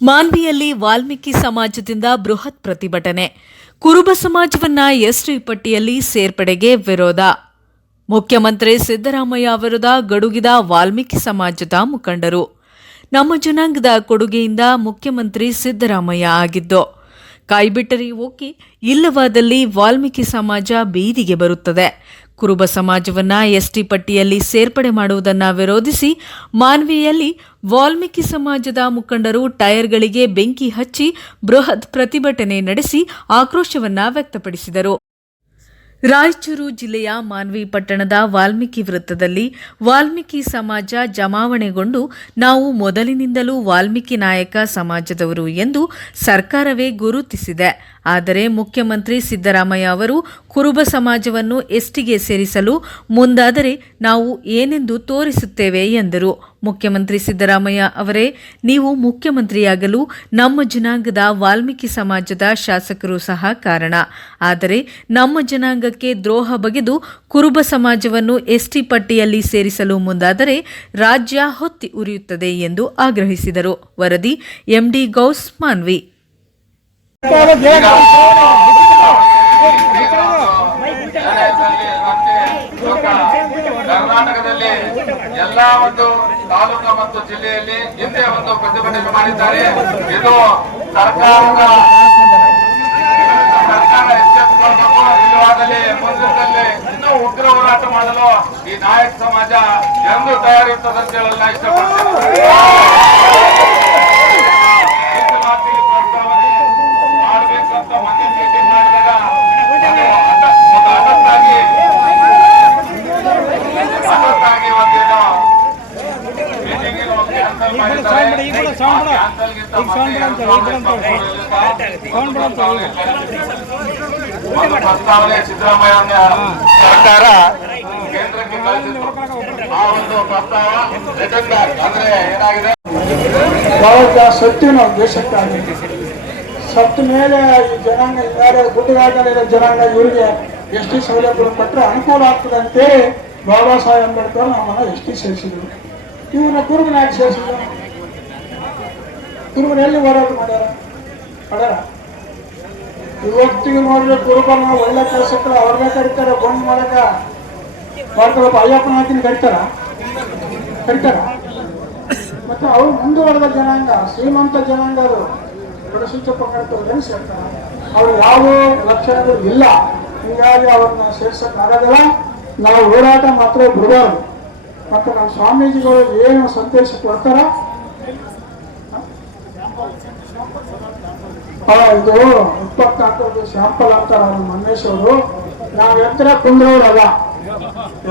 ಮಾನ್ವಿಯಲ್ಲಿ ವಾಲ್ಮೀಕಿ ಸಮಾಜದಿಂದ ಬೃಹತ್ ಪ್ರತಿಭಟನೆ. ಕುರುಬ ಸಮಾಜವನ್ನ ಎಸ್ಟಿ ಪಟ್ಟಿಯಲ್ಲಿ ಸೇರ್ಪಡೆಗೆ ವಿರೋಧ. ಮುಖ್ಯಮಂತ್ರಿ ಸಿದ್ದರಾಮಯ್ಯ ವಿರುದ್ಧ ಗಡುಗಿದ ವಾಲ್ಮೀಕಿ ಸಮಾಜದ ಮುಖಂಡರು. ನಮ್ಮ ಜನಾಂಗದ ಕೊಡುಗೆಯಿಂದ ಮುಖ್ಯಮಂತ್ರಿ ಸಿದ್ದರಾಮಯ್ಯ ಆಗಿದ್ದು ಕಾಯ್ಬಿಟ್ಟರೆ ಓಕೆ, ಇಲ್ಲವಾದಲ್ಲಿ ವಾಲ್ಮೀಕಿ ಸಮಾಜ ಬೀದಿಗೆ ಬರುತ್ತದೆ. ಕುರುಬ ಸಮಾಜವನ್ನ ಎಸ್ಟಿ ಪಟ್ಟಿಯಲ್ಲಿ ಸೇರ್ಪಡೆ ಮಾಡುವುದನ್ನ ವಿರೋಧಿಸಿ ಮಾನ್ವಿಯಲ್ಲಿ ವಾಲ್ಮೀಕಿ ಸಮಾಜದ ಮುಖಂಡರು ಟೈರ್ಗಳಿಗೆ ಬೆಂಕಿ ಹಚ್ಚಿ ಬೃಹತ್ ಪ್ರತಿಭಟನೆ ನಡೆಸಿ ಆಕ್ರೋಶವನ್ನ ವ್ಯಕ್ತಪಡಿಸಿದರು. ರಾಯಚೂರು ಜಿಲ್ಲೆಯ ಮಾನ್ವಿ ಪಟ್ಟಣದ ವಾಲ್ಮೀಕಿ ವೃತ್ತದಲ್ಲಿ ವಾಲ್ಮೀಕಿ ಸಮಾಜ ಜಮಾವಣೆಗೊಂಡು ನಾವು ಮೊದಲಿನಿಂದಲೂ ವಾಲ್ಮೀಕಿ ನಾಯಕ ಸಮಾಜದವರು ಎಂದು ಸರ್ಕಾರವೇ ಗುರುತಿಸಿದೆ. ಆದರೆ ಮುಖ್ಯಮಂತ್ರಿ ಸಿದ್ದರಾಮಯ್ಯ ಅವರು ಕುರುಬ ಸಮಾಜವನ್ನು ಎಸ್ಟಿಗೆ ಸೇರಿಸಲು ಮುಂದಾದರೆ ನಾವು ಏನೆಂದು ತೋರಿಸುತ್ತೇವೆ ಎಂದರು. ಮುಖ್ಯಮಂತ್ರಿ ಸಿದ್ದರಾಮಯ್ಯ ಅವರೇ, ನೀವು ಮುಖ್ಯಮಂತ್ರಿಯಾಗಲು ನಮ್ಮ ಜನಾಂಗದ ವಾಲ್ಮೀಕಿ ಸಮಾಜದ ಶಾಸಕರು ಸಹ ಕಾರಣ. ಆದರೆ ನಮ್ಮ ಜನಾಂಗಕ್ಕೆ ದ್ರೋಹ ಬಗೆದು ಕುರುಬ ಸಮಾಜವನ್ನು ಎಸ್ಟಿ ಪಟ್ಟಿಯಲ್ಲಿ ಸೇರಿಸಲು ಮುಂದಾದರೆ ರಾಜ್ಯ ಹೊತ್ತಿ ಉರಿಯುತ್ತದೆ ಎಂದು ಆಗ್ರಹಿಸಿದರು. ವರದಿ ಎಂಡಿ ಗೌಸ್ ಮಾನ್ವಿ. ಕರ್ನಾಟಕದಲ್ಲಿ ಎಲ್ಲ ಒಂದು ತಾಲೂಕು ಮತ್ತು ಜಿಲ್ಲೆಯಲ್ಲಿ ಹಿಂದೆ ಒಂದು ಪ್ರತಿಭಟನೆ ಮಾಡಿದ್ದಾರೆ. ಇದು ಸರ್ಕಾರದ ಸರ್ಕಾರ ಎಚ್ಚೆತ್ತುಕೊಳ್ಬೇಕು ಇಲ್ಲವಾದಲ್ಲಿ ಮುಂದಿನದಲ್ಲಿ ಇನ್ನೂ ಉಗ್ರ ಹೋರಾಟ ಮಾಡಲು ಈ ನಾಯಕ ಸಮಾಜ ಎಂದು ತಯಾರಿರ್ತದೆ ಅಂತ ಹೇಳಲ್ಲ ಇಷ್ಟಪಡ್ತೇನೆ ಮೀಸಲಾತಿ ಪ್ರಸ್ತಾವನೆ ಮಾಡ್ಬೇಕಂತ ಮೊನ್ನೆ ಮೀಟಿಂಗ್ ಮಾಡಿದಾಗ ಅದು ಅಡ್ಡ- ಒಂದು ಅಡ್ಡತ್ತಾಗಿ ಅಡ್ಡತ್ತಾಗಿ ಒಂದೇನೋ ಮೀಟಿಂಗ್ ಕ್ಯಾನ್ಸಲ್ ಮಾಡಿದ್ದಾರೆ ಆ ಕ್ಯಾನ್ಸಲ್ಗಿಂತ ಮತ್ತೆ ಎರಡು ಸಾವಿರದ ಇಪ್ಪತ್ಮೂರರಲ್ಲಿ ಸಹ ಒಂದು ಪ್ರಸ್ತಾವನೆ ಸಿದ್ದರಾಮಯ್ಯ ಸರ್ಕಾರ ಕೇಂದ್ರಕ್ಕೆ ಕಳಿಸಿತ್ತು ಆ ಒಂದು ಪ್ರಸ್ತಾವ ಅಂದ್ರೆ ಏನಾಗಿದೆ? ನಾವು ದೇಶಕ್ಕಾಗಿ ಸತ್ತ ಮೇಲೆ ಈ ಜನಾಂಗ ಯಾರು ಇರೋ ಜನಾಂಗ ಇವರಿಗೆ ಎಷ್ಟಿ ಸೌಲಭ್ಯಗಳು ಕೊಟ್ಟರೆ ಅನುಕೂಲ ಆಗ್ತದೆ ಅಂತೇಳಿ ಬಾಬಾ ಸಾಹೇಬ್ ಅಂಬೇಡ್ಕರ್ ನಮ್ಮನ್ನ ಎಷ್ಟಿ ಸೇರಿಸಿದ್ರು. ಇವನ್ನ ಕುರುಬನ ಯಾಕೆ ಸೇರಿಸಿದ್ರು. ಕುರುಬನ ಎಲ್ಲಿ ಹೋರಾಟ ಮಾಡ್ಯಾರ. ಮಾಡ್ಯಾರ. ಇವತ್ತಿಗೆ ನೋಡಿದ್ರೆ ಕುರುಬನ ಒಳ್ಳೆ ಕೆಲಸಕ್ಕೆ ಅವ್ರನ್ನೇ ಕರಿತಾರ, ಬಂದ್ ಮಾಡಕ ಮಾಡ್ಕೊಳಪ್ಪ ಅಯ್ಯಪ್ಪನ ಹಾಕಿನ ಕರಿತಾರ? ಕರಿತಾರ? ಮತ್ತೆ ಅವ್ರು ಮುಂದುವರೆದ ಜನಾಂಗ, ಶ್ರೀಮಂತ ಜನಾಂಗ ಅದು. ಬಡಸೂಚ ಪಂಗಡದವ್ರು ಸೇರ್ತಾರ? ಅವ್ರು ಯಾವ ಲಕ್ಷಣಗಳು ಇಲ್ಲ. ಹೀಗಾಗಿ ಅವ್ರನ್ನ ಸೇರ್ಸಕ್ ಆಗೋದಿಲ್ಲ. ನಾವು ಹೋರಾಟ ಮಾತ್ರ ಬಿಡಬಾರ್ದು. ಮತ್ತೆ ನಮ್ಮ ಸ್ವಾಮೀಜಿಗಳು ಏನು ಸಂದೇಶ ಕೊಡ್ತಾರ ಇದು ಇಪ್ಪತ್ನಾಲ್ಕು ಶಾಂಪಲ್ ಆಗ್ತಾರ ನಮ್ಮ ಮನ್ನೇಶ್ ಅವರು. ನಾವು ಎತ್ತರ ಕುಂದ್ರವ್ರಲ್ಲ?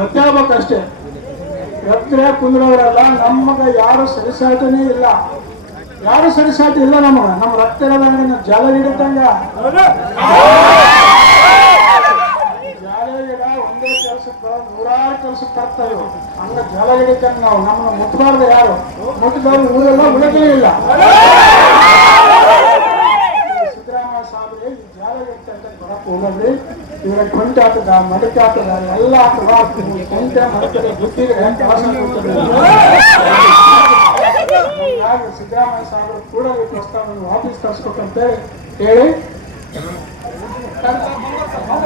ಎತ್ತೇಳ್ಬೇಕಷ್ಟೇ ಎತ್ತರ ಕುಂದ್ರವರಲ್ಲ ನಮಗ ಯಾರು ಸರಿಸಾಟನೇ ಇಲ್ಲ. ಯಾರು ಸರಿಸಾಟಿ ಇಲ್ಲ ನಮಗ ನಮ್ಮ ಜಲ ಹಿಡಿತಂಗ ಜಾಲ ಗಿಡ ಒಂದೇ ನೂರಾರು ಕೆಲಸಕ್ಕೆ ಬರ್ತವೆ ಹಂಗ ಜಲ ಹಿಡಿತ ನಾವು. ನಮ್ಮನ್ನ ಮುಟ್ಟಬಾರ್ದು ಯಾರು? ಮುಟ್ಟಬಾರ್ದು ಊರೆಲ್ಲ ಉಳಿದೇ ಇಲ್ಲ ಸಿದ್ದರಾಮಯ್ಯ ಸಾಹೇಬ್ರೆ ಈ ಜಾಲ ಹಿಡಿತಂತ ಬರಕ್ ಹೋಗಲ್ರಿ ಇವರ ಕೊಂಟೆ ಆಗ್ತದ ಮಡಕೆ ಆಗ್ತದ ಎಲ್ಲ ಆಗ್ತದ ಕೊಂಟೆ ಮಡಕೆ ಬುದ್ಧಿಗೆ ಕೆಲಸ ಕೊಡ್ತದೆ ಹಾಗಾಗಿ ಸಿದ್ದರಾಮಯ್ಯ ಸಾಹೇಬರು ಕೂಡ ಈ ಪ್ರಸ್ತಾವನೆ ವಾಪಸ್ ತರಿಸ್ಬೇಕಂತೇಳಿ ಹೇಳಿ.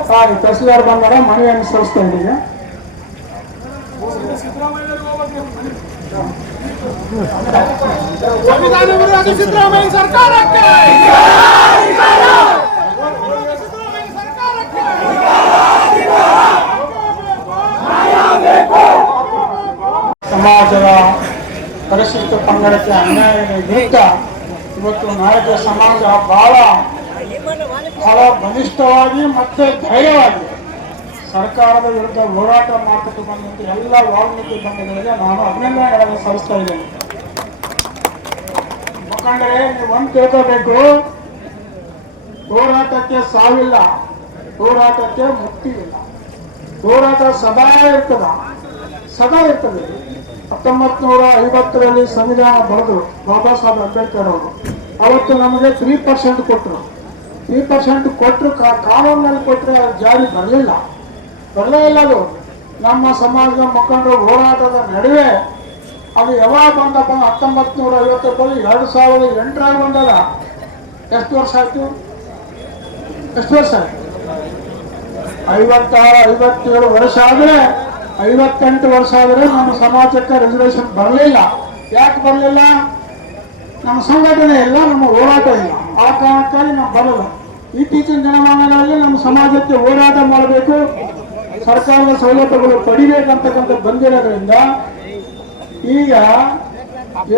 ಹಾ ಈ ತಹಸೀಲ್ದಾರ್ ಬಂದಾರ ಮನವಿಯನ್ನು ಸಲ್ಲಿಸ್ತಾ ಇದ್ದೀವಿ ಸಂವಿಧಾನ ವಿರೋಧಿ ಸಿದ್ದರಾಮಯ್ಯ ಸರ್ಕಾರಕ್ಕೆ ಸಮಾಜದ ಪರಿಶಿಷ್ಟ ಪಂಗಡಕ್ಕೆ ಅನ್ಯಾಯ ವಿರುದ್ಧ ಇವತ್ತು ನಾಯಕ ಸಮಾಜ ಬಹಳ ಬಹಳ ಬಲಿಷ್ಠವಾಗಿ ಮತ್ತೆ ಧೈರ್ಯವಾಗಿ ಸರ್ಕಾರದ ವಿರುದ್ಧ ಹೋರಾಟ ಮಾಡ್ಕೊಂಡು ಬಂದಂತ ಎಲ್ಲ ವಾಲ್ಮೀಕಿ ಬಂಧುಗಳಿಗೆ ನಾನು ಅಭಿನಂದನೆಗಳನ್ನು ಸಲ್ಲಿಸ್ತಾ ಇದ್ದೇನೆ. ಮುಖಂಡರೇ, ನೀವು ಒಂದು ತಿಳ್ಕೋಬೇಕು. ಹೋರಾಟಕ್ಕೆ ಸಾವಿಲ್ಲ. ಹೋರಾಟಕ್ಕೆ ಮುಕ್ತಿ ಇಲ್ಲ. ಹೋರಾಟ ಸದಾ ಇರ್ತದ. ಸದಾ ಇರ್ತದೆ. ಹತ್ತೊಂಬತ್ ನೂರ ಐವತ್ತರಲ್ಲಿ ಸಂವಿಧಾನ ಬರೆದು ಬಾಬಾ ಸಾಹೇಬ್ ಅಂಬೇಡ್ಕರ್ ಅವರು, ಅವತ್ತು ನಮಗೆ ತ್ರೀ ಪರ್ಸೆಂಟ್ ಕೊಟ್ಟರು ತ್ರೀ ಪರ್ಸೆಂಟ್ ಕೊಟ್ಟರು ಕಾನೂನಲ್ಲಿ ಕೊಟ್ಟರೆ ಜಾರಿ ಬರಲಿಲ್ಲ. ಬರಲೇ ಇಲ್ಲ ಅದು. ನಮ್ಮ ಸಮಾಜದ ಮುಖಂಡರು ಹೋರಾಟದ ನಡುವೆ ಅದು ಯಾವಾಗ ಬಂದಪ್ಪ ಹತ್ತೊಂಬತ್ತು ನೂರ ಐವತ್ತೊಂಬತ್ತು ಎರಡು ಸಾವಿರದ ಎಂಟರಾಗ ಬಂದದ. ಎಷ್ಟು ವರ್ಷ ಆಯಿತು? ಎಷ್ಟು ವರ್ಷ ಆಯ್ತು? ಐವತ್ತಾರು, ಐವತ್ತೇಳು ವರ್ಷ ಆದ್ರೆ ಐವತ್ತೆಂಟು ವರ್ಷ ಆದರೆ ನಮ್ಮ ಸಮಾಜಕ್ಕೆ ರಿಸರ್ವೇಶನ್ ಬರಲಿಲ್ಲ. ಯಾಕೆ ಬರಲಿಲ್ಲ? ನಮ್ಮ ಸಂಘಟನೆ ಇಲ್ಲ, ನಮ್ಮ ಹೋರಾಟ ಇಲ್ಲ. ಆ ಕಾರಣಕ್ಕಾಗಿ ನಾವು ಬರಲ್ಲ. ಇತ್ತೀಚಿನ ದಿನಮಾನಗಳಲ್ಲಿ ನಮ್ಮ ಸಮಾಜಕ್ಕೆ ಹೋರಾಟ ಮಾಡಬೇಕು. ಸರ್ಕಾರದ ಸೌಲಭ್ಯಗಳು ಪಡಿಬೇಕಂತಕ್ಕಂಥ ಬಂದಿರೋದ್ರಿಂದ ಈಗ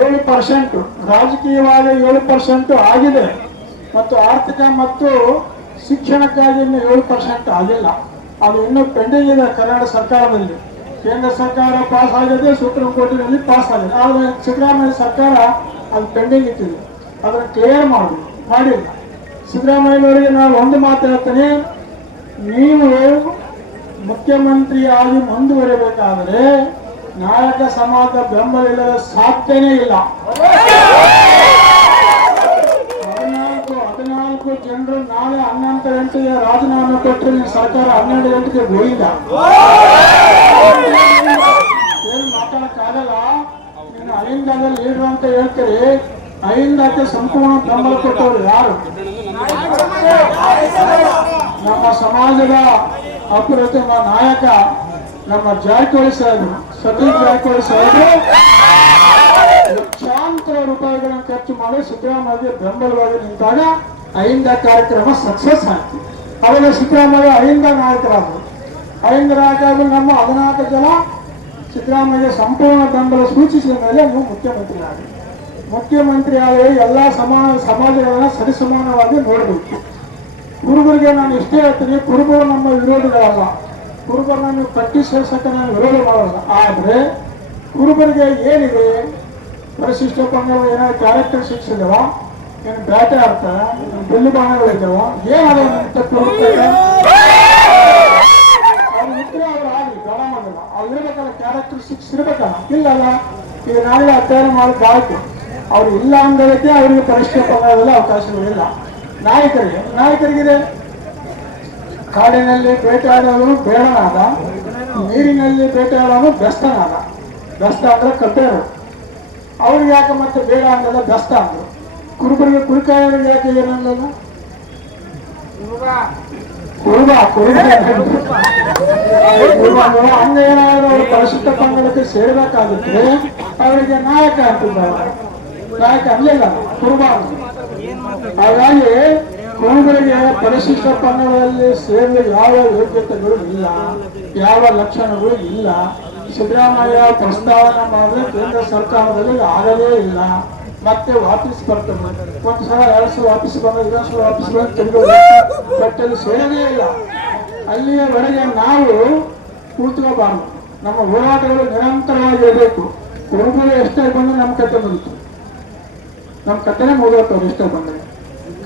ಏಳು ಪರ್ಸೆಂಟ್ ರಾಜಕೀಯವಾಗಿ ಏಳು ಪರ್ಸೆಂಟ್ ಆಗಿದೆ. ಮತ್ತು ಆರ್ಥಿಕ ಮತ್ತು ಶಿಕ್ಷಣಕ್ಕಾಗಿ ಇನ್ನು ಏಳು ಪರ್ಸೆಂಟ್ ಆಗಿಲ್ಲ. ಅದು ಇನ್ನೂ ಪೆಂಡಿಂಗ್ ಇದೆ ಕರ್ನಾಟಕ ಸರ್ಕಾರದಲ್ಲಿ. ಕೇಂದ್ರ ಸರ್ಕಾರ ಪಾಸ್ ಆಗಿದೆ, ಸುಪ್ರೀಂ ಕೋರ್ಟಿನಲ್ಲಿ ಪಾಸ್ ಆಗಿದೆ. ಆದರೆ ಸಿದ್ದರಾಮಯ್ಯ ಸರ್ಕಾರ ಅದು ಪೆಂಡಿಂಗ್ ಇಟ್ಟಿದೆ. ಅದನ್ನು ಕ್ಲಿಯರ್ ಮಾಡಿ. ಮಾಡಿಲ್ಲ. ಸಿದ್ದರಾಮಯ್ಯನವರಿಗೆ ನಾನು ಒಂದು ಮಾತು ಹೇಳ್ತೇನೆ. ನೀವು ಮುಖ್ಯಮಂತ್ರಿಯಾಗಿ ಮುಂದುವರಿಬೇಕಾದರೆ ನಾಯಕ ಸಮಾಜ ಬೆಂಬಲ ಇಲ್ಲದ ಸಾಧ್ಯನೇ ಇಲ್ಲ. ಹದಿನಾಲ್ಕು ಹದಿನಾಲ್ಕು ಜನರು ನಾಳೆ ಹನ್ನೊಂದು ಗಂಟೆಗೆ ರಾಜೀನಾಮೆ ಕೊಟ್ಟರೆ ಸರ್ಕಾರ ಹನ್ನೆರಡು ಗಂಟೆಗೆ ಹೋಗಿಲ್ಲ ಏನು ಮಾತಾಡಕ್ಕಾಗಲ್ಲ ನೀನು ಅಹಿಂದದ ಲೀಡರ್ ಅಂತ ಹೇಳ್ತೀರಿ. ಅಹಿಂದಕ್ಕೆ ಸಂಪೂರ್ಣ ಬೆಂಬಲ ಕೊಟ್ಟವರು ಯಾರು? ನಮ್ಮ ಸಮಾಜದ ಅಪ್ರತಿಮ ನಾಯಕ, ನಮ್ಮ ಜಾರಕಿಹೊಳಿ ಸಾಹೇಬರು, ಸತೀಶ್ ಜಾರಕಿಹೊಳಿ ಸಾಹೇಬರು, ಲಕ್ಷಾಂತರ ರೂಪಾಯಿಗಳನ್ನು ಖರ್ಚು ಮಾಡಿ ಸಿದ್ದರಾಮಯ್ಯ ಬೆಂಬಲವಾಗಿ ನಿಂತಾಗ ಅಹಿಂದ ಕಾರ್ಯಕ್ರಮ ಸಕ್ಸಸ್ ಆಯ್ತು. ಅವಾಗ ಸಿದ್ದರಾಮಯ್ಯ ಅಹಿಂದ ನಾಯಕರಾದರು. ನಾಯಕರಾಗಿ ನಮ್ಮ ಹದಿನಾಲ್ಕು ಜನ ಸಿದ್ದರಾಮಯ್ಯ ಸಂಪೂರ್ಣ ಬೆಂಬಲ ಸೂಚಿಸಿದ ಮೇಲೆ ನೀವು ಮುಖ್ಯಮಂತ್ರಿ ಆಗಿ ಮುಖ್ಯಮಂತ್ರಿ ಆಗಿ ಎಲ್ಲ ಸಮಾನ ಸಮಾಜಗಳನ್ನ ಸರಿಸಮಾನವಾಗಿ ನೋಡಬೇಕು. ಕುರುಬರಿಗೆ ನಾನು ಇಷ್ಟೇ ಹೇಳ್ತೀನಿ, ಕುರುಬರು ನಮ್ಮ ವಿರೋಧಿಗಳಲ್ಲ. ಕುರುಬರನ್ನ ನೀವು ಕಟ್ಟಿ ಸೇರ್ಸಕ್ಕೆ ನಾನು ವಿರೋಧ ಮಾಡಲ್ಲ. ಆದರೆ ಕುರುಬರಿಗೆ ಏನಿದೆ? ಪರಿಶಿಷ್ಟ ಪಂಗಡ ಏನೋ ಕ್ಯಾರೆಕ್ಟರ್ ಶಿಕ್ಷಿದವ ಏನು ಬೇಟೆ ಆಡ್ತಾರೆ ಬಿಲ್ಲು ಬಾಣಗಳಿದ್ದಾವ ಏನದ ಕುರುಬರಿಗೆ ಅವ್ರು ಇದ್ರೆ ಅವ್ರು ಆಗಲಿ ಬೇಡ ಮಾಡಲ್ಲ ಅವ್ರು ಕ್ಯಾರೆಕ್ಟರ್ ಸಿಕ್ಸ್ ಇರ್ಬೇಕಲ್ಲ? ಇಲ್ಲಲ್ಲ, ಈಗ ನಾಳೆ ಅತ್ಯಾರ ಮಾಡೋದು ಆಯ್ತು. ಅವ್ರು ಇಲ್ಲ ಅಂದದಕ್ಕೆ ಅವರಿಗೆ ಪರಿಷ್ಠ ಅವಕಾಶಗಳು ಅವಕಾಶಗಳಿಲ್ಲ ನಾಯಕರಿಗೆ, ನಾಯಕರಿಗಿದೆ. ಕಾಡಿನಲ್ಲಿ ಬೇಟೆಯಾಡೋನು ಬೇಡನಾದ, ನೀರಿನಲ್ಲಿ ಬೇಟೆಯಾಡೋನು ಬೆಸ್ತನಾದ ಬೆಸ್ತ ಅಂದ್ರೆ ಕಟ್ಟೇರು ಅವ್ರಿಗೆ ಯಾಕೆ ಮತ್ತೆ ಬೇಡ ಅಂದಲ್ಲ ಬೆಸ್ತ ಅಂದ್ರು. ಕುರುಬರಿಗೆ ಕುರುಕಾಯಿ ಯಾಕೆ ಏನಲ್ಲ ಕುರುಬ ಕುರುಬ ಅವರು ಪರಿಶುದ್ಧ ಪಂಗಡಕ್ಕೆ ಸೇರಬೇಕಾಗುತ್ತೆ. ಅವರಿಗೆ ನಾಯಕ ಅಂತಿದ್ದಾರೆ. ನಾಯಕ ಅಲ್ಲಿಲ್ಲ ಕುರುಬ. ಹಾಗಾಗಿ ಕುರುಬರಿಗೆ ಪರಿಶಿಷ್ಟ ಪಂಗಡದಲ್ಲಿ ಸೇರಲು ಯಾವ ಯೋಗ್ಯತೆಗಳು ಇಲ್ಲ, ಯಾವ ಲಕ್ಷಣಗಳು ಇಲ್ಲ. ಸಿದ್ದರಾಮಯ್ಯ ಪ್ರಸ್ತಾವನೆ ಮಾಡಿದ್ರೆ ಕೇಂದ್ರ ಸರ್ಕಾರದಲ್ಲಿ ಆಗದೇ ಇಲ್ಲ. ಮತ್ತೆ ವಾಪಸ್ ಬರ್ತದೆ. ಒಂದು ಸಲ ಎರಡು ಸಲ ವಾಪಸ್ ಬಂದ ಇನ್ನೊಂದು ಸಲ ವಾಪಸ್ ಬಂದು ತಿರುಗಿ ಬಟ್ಟೆಯಲ್ಲಿ ಸೇರದೇ ಇಲ್ಲ. ಅಲ್ಲಿಯವರೆಗೆ ನಾವು ಕೂತ್ಕೋಬಾರ್ದು. ನಮ್ಮ ಹೋರಾಟಗಳು ನಿರಂತರವಾಗಿ ಇರಬೇಕು. ಕುರುಬರು ಎಷ್ಟೇ ಬಂದು ನಮ್ಮ ಕತೆ ಬಂದಿತ್ತು ನಮ್ಮ ಕಥೆನೇ ಮುಗಿದೋಗ್ತವ್ರು ಎಷ್ಟೇ ಬಂದರೆ.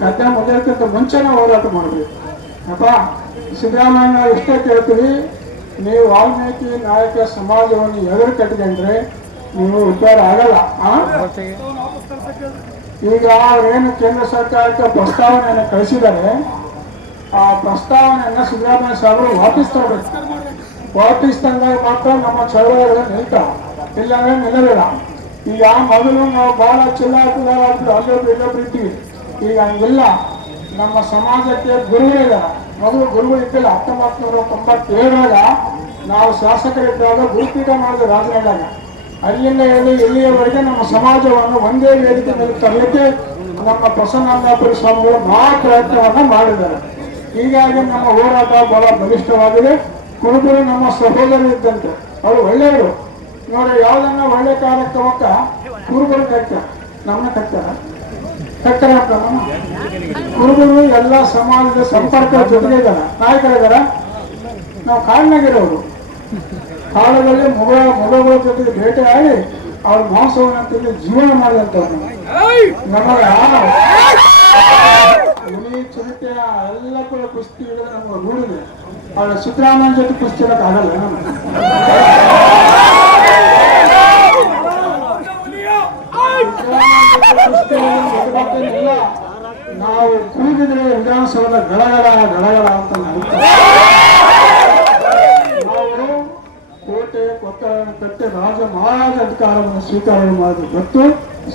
ಕತೆ ಮುಗಿಯೋಕ್ಕಿಂತ ಮುಂಚೆನೇ ಹೋರಾಟ ಮಾಡಬೇಕು. ಅಪ್ಪ, ಸಿದ್ದರಾಮಯ್ಯ ಎಷ್ಟೇ ಕೇಳ್ತೀವಿ, ನೀವು ವಾಲ್ಮೀಕಿ ನಾಯಕ ಸಮಾಜವನ್ನು ಎದುರು ಕಟ್ಕೊಂಡ್ರೆ ನೀವು ಉದ್ಧಾರ ಆಗಲ್ಲ? ಈಗ ಏನು ಕೇಂದ್ರ ಸರ್ಕಾರಕ್ಕೆ ಪ್ರಸ್ತಾವನೆಯನ್ನು ಕಳಿಸಿದ್ದಾರೆ ಆ ಪ್ರಸ್ತಾವನೆಯನ್ನು ಸಿದ್ದರಾಮಯ್ಯ ಸಾಹೇಬರು ವಾಪಸ್ ತಗೋಬೇಕು ವಾಪಸ್ ತಂದಾಗ ಮಾತ್ರ ನಮ್ಮ ಚಳವಳಿಗಳು ನಿಲ್ತಾವ ಇಲ್ಲಾಂದ್ರೆ ನಿಲ್ಲಬೇಡ. ಈಗ ಮೊದಲು ನಾವು ಬಹಳ ಚಿಲ್ಲಾಪಿಲ್ಲ ಅಲ್ಲೊಬ್ರು ಇಲ್ಲೊಬ್ರು ಇದ್ದೀವಿ ಈಗ ಹಂಗಿಲ್ಲ. ನಮ್ಮ ಸಮಾಜಕ್ಕೆ ಗುರುಗಳಿದ್ದಾರೆ ಮೊದಲು ಗುರುಗಳು ಇದ್ದಿಲ್ಲ. ಹತ್ತೊಂಬತ್ತು ನೂರ ತೊಂಬತ್ತೇಳರಾಗ ನಾವು ಶಾಸಕರಿದ್ದಾಗ ಗುರುಪೀಠ ಮಾಡಿದ ರಾಜನಾಡಾಗ ಅಲ್ಲಿಂದ ಹೇಳಿ ಇಲ್ಲಿಯವರೆಗೆ ನಮ್ಮ ಸಮಾಜವನ್ನು ಒಂದೇ ವೇದಿಕೆ ಮೇಲೆ ತರಲಿಕ್ಕೆ ನಮ್ಮ ಪ್ರಸನ್ನಾಂದಾಪುರ ಸ್ವಾಮಿಗಳು ಮಹಾ ಪ್ರಯತ್ನವನ್ನು ಮಾಡಿದ್ದಾರೆ. ಹೀಗಾಗಿ ನಮ್ಮ ಹೋರಾಟ ಬಹಳ ಬಲಿಷ್ಠವಾಗಿದೆ. ಕುರುಬರು ನಮ್ಮ ಸಹೋದರರು ಇದ್ದಂತೆ. ಅವರು ಒಳ್ಳೆಯವರು. ನೋಡಿ ಯಾವುದನ್ನ ಒಳ್ಳೆ ಕಾರ್ಯಕ್ರಮಕ್ಕ ಕುರುಬರು ಕಟ್ಟ ನಮ್ಮ ಕಟ್ಟಾರ ಕಟ್ಟರ ಕುರುಬರು ಎಲ್ಲ ಸಮಾಜದ ಸಂಪರ್ಕ ಜೊತೆಗೆ ಇದಾರ ನಾಯಕರಿದಾರ ನಾವು ಕಾಡಿನಾಗಿರೋರು ಕಾಲದಲ್ಲಿ ಮೊಗ ಮೊಗಗಳ ಜೊತೆಗೆ ಆಗಿ ಅವ್ರ ಮಾಂಸವನ್ನು ತಿಂದು ಜೀವನ ಮಾಡಿದಂಥವ್ರು. ನಮಗ ಹುಲಿ ಚಿರತೆ ಎಲ್ಲ ಕೂಡ ಕುಸ್ತಿ ಹಿಡಿದ್ರೆ ನಮ್ಗೆ ರೂಢಿದೆ ಅವಳ ಸಿದ್ದರಾಮಯ್ಯ ಜೊತೆ ಕುಸ್ತಿ ಇರಕ್ಕೆ ಆಗಲ್ಲ スータローマーズド